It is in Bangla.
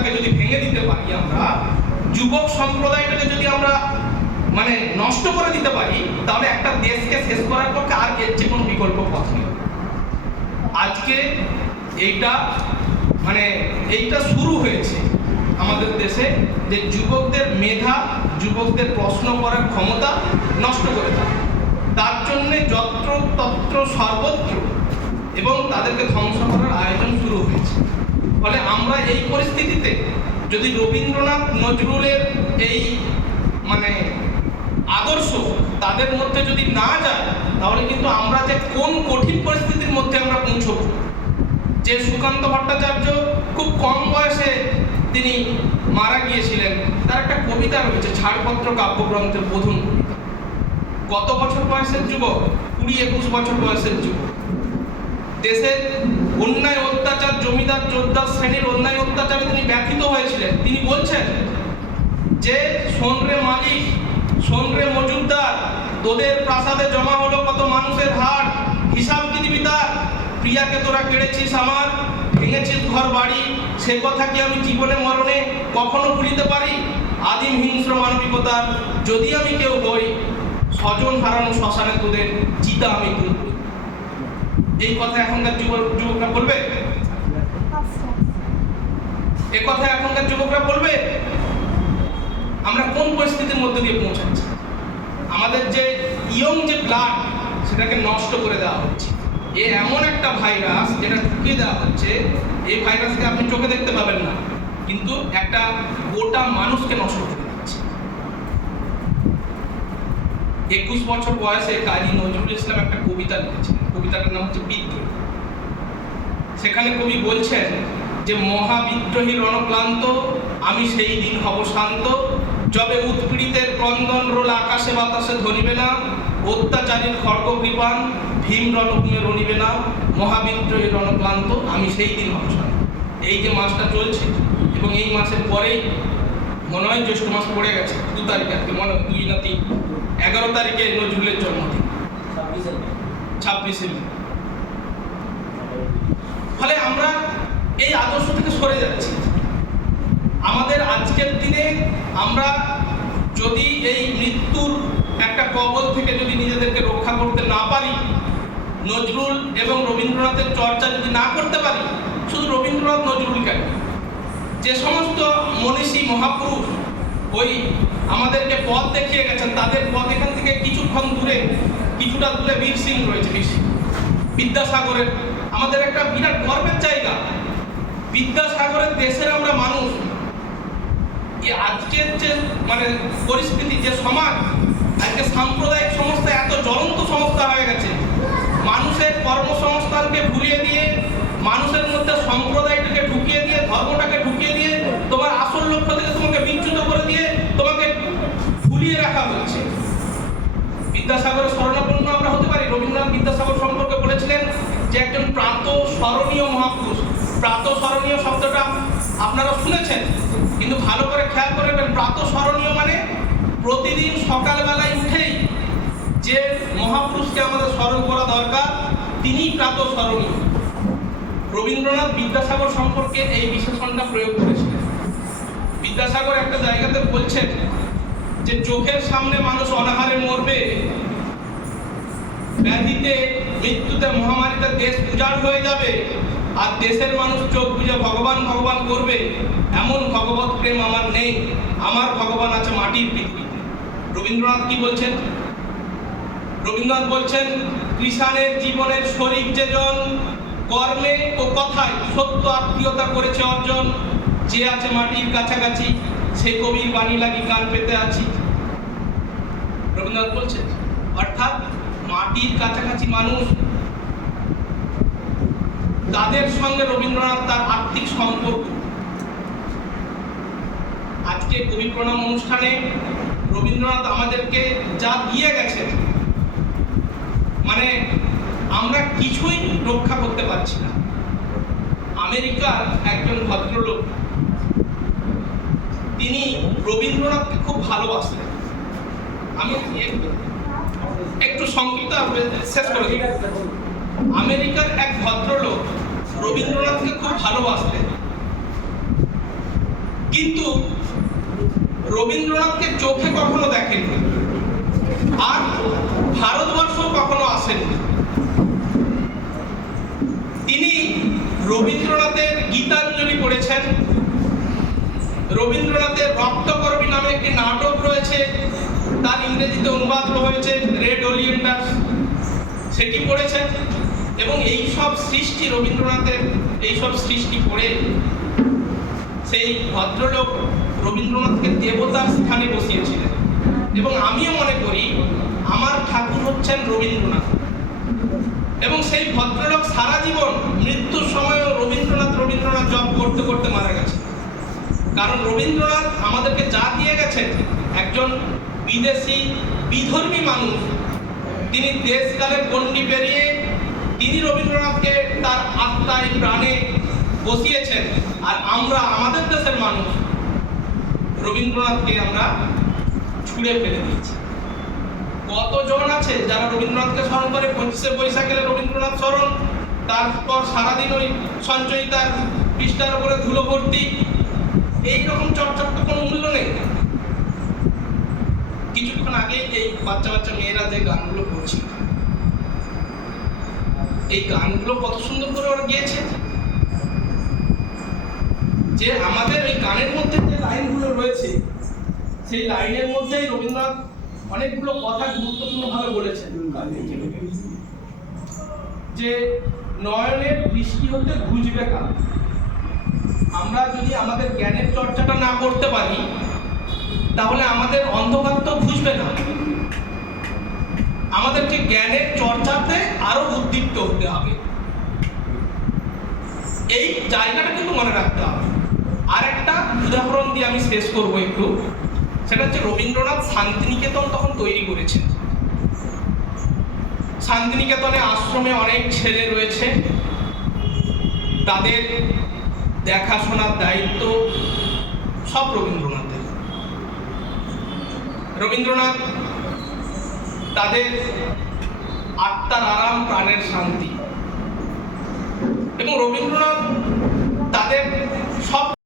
ব্যবস্থাটাকে যদি ভেঙে দিতে পারি, আমরা যুবক সম্প্রদায়টাকে যদি আমরা মানে নষ্ট করে দিতে পারি, তাহলে একটা দেশকে শেষ করার পক্ষে আর এর চেয়ে কোনো বিকল্প পথ নেই। আজকে এইটা শুরু হয়েছে আমাদের দেশে, যে যুবকদের মেধা, যুবকদের প্রশ্ন করার ক্ষমতা নষ্ট করে দেয়। তার জন্যে যত্র তত্র সর্বত্র এবং তাদেরকে ধ্বংস করার আয়োজন শুরু হয়েছে। ফলে আমরা এই পরিস্থিতিতে যদি রবীন্দ্রনাথ নজরুলের এই আদর্শ তাদের মধ্যে যদি না যায়, তাহলে কিন্তু আমরা যে কোন কঠিন পরিস্থিতির মধ্যে আমরা পৌঁছব। যে সুকান্ত ভট্টাচার্য খুব কম বয়সে তিনি মারা গিয়েছিলেন, তার একটা কবিতা রয়েছে ছাড়পত্র কাব্যগ্রন্থের প্রথম কবিতা। কত বছর বয়সের যুবক? 20-21 বছর বয়সের যুবক। দেশের অন্যায় অত্যাচার, জমিদার যোদ্ধা শ্রেণীর অন্যায় অত্যাচারে তিনি ব্যথিত হয়েছিলেন। তিনি বলছেন যে শোন রে মালিক, শোন রে মজুমদার, তোদের প্রাসাদে জমা হলো কত মানুষের হাড়, হিসাব কি দিবি তার? প্রিয়াকে তোরা কেড়েছিস আমার, ভেঙেছিস ঘর বাড়ি, সে কথা কি আমি জীবনে মরণে কখনো ভুলিতে পারি? আদিম হিংস্র মানবিকতার যদি আমি কেউ হই, স্বজন হারানো শ্মশানে তোদের চিতা আমি তুলব। এই কথা এখনকার যুবকরা বলবে? এ কথা এখনকার যুবকরা বলবে? আমরা কোন পরিস্থিতির মধ্যে দিয়ে পৌঁছাচ্ছি? আমাদের যে ইয়ং যে ব্লাড, সেটাকে নষ্ট করে দেওয়া হচ্ছে। এ এমন একটা ভাইরাস যেটা ঢুকিয়ে দেওয়া হচ্ছে, এই ভাইরাসকে আপনি চোখে দেখতে পাবেন না, কিন্তু একটা গোটা মানুষকে নষ্ট করে দিচ্ছে। 21 বছর বয়সে কাজী নজরুল ইসলাম একটা কবিতা লিখেছিলেন। কবিতাটার নাম হচ্ছে বিদ্রোহী। সেখানে কবি বলছেন যে মহাবিদ্রোহী রণক্লান্ত, আমি সেই দিন হব শান্ত, যবে উৎপীড়িতের ক্রন্দন রোল আকাশে বাতাসে ধরিবে না, অত্যাচারীর খড়গ কৃপান ভীম রণভূমে রণিবে না, মহাবিদ্রোহী রণক্লান্ত, আমি সেই দিন হব শান্ত। এই যে মাসটা চলছে, এবং এই মাসের পরেই মনে হয় জ্যৈষ্ঠ মাস পড়ে গেছে, 2 তারিখে, মনে হয় 2 না 3, 11 তারিখে নজরুলের জন্মদিন, 26শে মে। ফলে আমরা এই আদর্শ থেকে সরে যাচ্ছি। আমাদের আজকের দিনে আমরা যদি এই মৃত্যুর একটা কবল থেকে যদি নিজেদেরকে রক্ষা করতে না পারি, নজরুল এবং রবীন্দ্রনাথের চর্চা যদি না করতে পারি, শুধু রবীন্দ্রনাথ নজরুল কেন, যে সমস্ত মনীষী মহাপুরুষ ওই আমাদেরকে পথ দেখিয়ে গেছেন, তাদের পথ এখান থেকে কিছুটা দূরে বীর সিং রয়েছে, বীর সিং, বিদ্যাসাগরের আমাদের একটা বিরাট গর্বের জায়গা। বিদ্যাসাগরের দেশের আমরা মানুষ। আজকের যে পরিস্থিতি, যে সমাজ, আজকে সাম্প্রদায়িক সমস্যা এত জ্বলন্ত সমস্যা হয়ে গেছে, মানুষের কর্মসংস্থানকে ভুলিয়ে দিয়ে, মানুষের মধ্যে সম্প্রদায়টাকে ঢুকিয়ে দিয়ে, ধর্মটাকে ঢুকিয়ে দিয়ে, তোমার আসল লক্ষ্য থেকে তোমাকে বিচ্যুত করে দিয়ে তোমাকে ভুলিয়ে রাখা হচ্ছে। বিদ্যাসাগরের শরণাপন্ন আমরা হতে পারি। রবীন্দ্রনাথ বিদ্যাসাগর সম্পর্কে বলেছিলেন যে একজন প্রাতঃস্মরণীয় মহাপুরুষ। প্রাতঃস্মরণীয় শব্দটা আপনারা শুনেছেন, কিন্তু ভালো করে খেয়াল করবেন, প্রাতঃস্মরণীয় মানে প্রতিদিন সকালবেলায় উঠেই যে মহাপুরুষকে আমাদের স্মরণ করা দরকার, তিনিই প্রাতঃস্মরণীয়। রবীন্দ্রনাথ বিদ্যাসাগর সম্পর্কে এই বিশেষণটা প্রয়োগ করেছিলেন। বিদ্যাসাগর একটা জায়গাতে বলছেন যে চোখের সামনে মানুষ অনাহারে মরবে, ব্যাধিতে, মৃত্যুতে, মহামারীতে দেশ উজাড় হয়ে যাবে, আর দেশের মানুষ চোখ বুঝে ভগবান ভগবান করবে, এমন ভগবত প্রেম আমার নেই, আমার ভগবান আছে মাটির পৃথিবীতে। রবীন্দ্রনাথ কি বলছেন? রবীন্দ্রনাথ বলছেন, কৃষাণের জীবনের শরীর যে জন, কর্মে ও কথায় সত্য আত্মীয়তা করেছে অর্জন, যে আছে মাটির কাছাকাছি, সে কবির বাণী লাগি কান পেতে আছি। রবীন্দ্রনাথ বলছেন, অর্থাৎ মাটির কাছাকাছি মানুষ, তাদের সঙ্গে রবীন্দ্রনাথ তার আত্মিক সম্পর্ক। আজকে কবি প্রণাম অনুষ্ঠানে রবীন্দ্রনাথ আমাদেরকে যা দিয়ে গেছেন, আমরা কিছুই রক্ষা করতে পারছি না। আমেরিকার একজন ভদ্রলোক, তিনি রবীন্দ্রনাথকে খুব ভালোবাসতেন। আমি একটু সংক্ষিপ্ত শেষ করে দিই। আমেরিকার এক ভদ্রলোক রবীন্দ্রনাথকে খুব ভালোবাসতেন। কিন্তু রবীন্দ্রনাথকে চোখে কখনো দেখেননি, আর ভারতবর্ষ কখনো আসেননি। তিনি রবীন্দ্রনাথের গীতাঞ্জলি পড়েছেন, রবীন্দ্রনাথের রক্তকরবী নামে একটি নাটক রয়েছে, তার ইংরেজিতে অনুবাদ হয়েছে রেড ওলিয়েন্ডার, সেটি পড়েছেন। এবং এই সব সৃষ্টি, রবীন্দ্রনাথের এই সব সৃষ্টি পড়ে সেই ভদ্রলোক রবীন্দ্রনাথকে দেবতার স্থানে বসিয়েছিলেন। এবং আমিও মনে করি আমার ঠাকুর হচ্ছেন রবীন্দ্রনাথ। এবং সেই ভদ্রলোক সারা জীবন মৃত্যুর সময়ও রবীন্দ্রনাথ রবীন্দ্রনাথ জপ করতে করতে মারা গেছে। কারণ রবীন্দ্রনাথ আমাদেরকে যা দিয়ে গেছেন, একজন বিদেশি বিধর্মী মানুষ, তিনি দেশকালের গণ্ডি পেরিয়ে তিনি রবীন্দ্রনাথকে তার আত্মায় প্রাণে বসিয়েছেন। আর আমরা আমাদের দেশের মানুষ রবীন্দ্রনাথকে আমরা ছুঁড়ে ফেলে দিয়েছি। কতজন আছে যারা রবীন্দ্রনাথকে স্মরণ করে, 25শে বৈশাখ এলে রবীন্দ্রনাথ স্মরণ, তারপর সারাদিন ওই সঞ্চয়িতার পৃষ্ঠার উপরে ধুলো ভর্তি, এইরকম চর্চার তো কোনো মূল্য নেই। কিছুক্ষণ আগে এই বাচ্চা বাচ্চা মেয়েরা যে গানগুলো করছিল, এই গানগুলো কত সুন্দর করে ওরা গেয়েছে। যে আমাদের এই গানের মধ্যে যে লাইনগুলো রয়েছে, সেই লাইনের মধ্যেই রবীন্দ্রনাথ অনেকগুলো কথা গুরুত্বপূর্ণভাবে বলেছেন। যে নয়নের বৃষ্টি হতে ঘুচবে কাল। আমরা যদি আমাদের জ্ঞানের চর্চাটা না করতে পারি, তাহলে আমাদের অন্ধকার তো ঘুচবে না। আমাদেরকে জ্ঞানের চর্চাতে আরো উদ্দীপ্ত হতে হবে, এই জায়গাটা কিন্তু মনে রাখতে হবে। আর একটা উদাহরণ দিয়ে আমি শেষ করবো একটু, সেটা হচ্ছে রবীন্দ্রনাথ শান্তিনিকেতন তখন তৈরি করেছেন। শান্তিনিকেতনে আশ্রমে অনেক ছেলে রয়েছে, তাদের দেখাশোনার দায়িত্ব সব রবীন্দ্রনাথের। রবীন্দ্রনাথ তাদের আত্মার আরাম, প্রাণের শান্তি, এবং রবীন্দ্রনাথ তাদের সব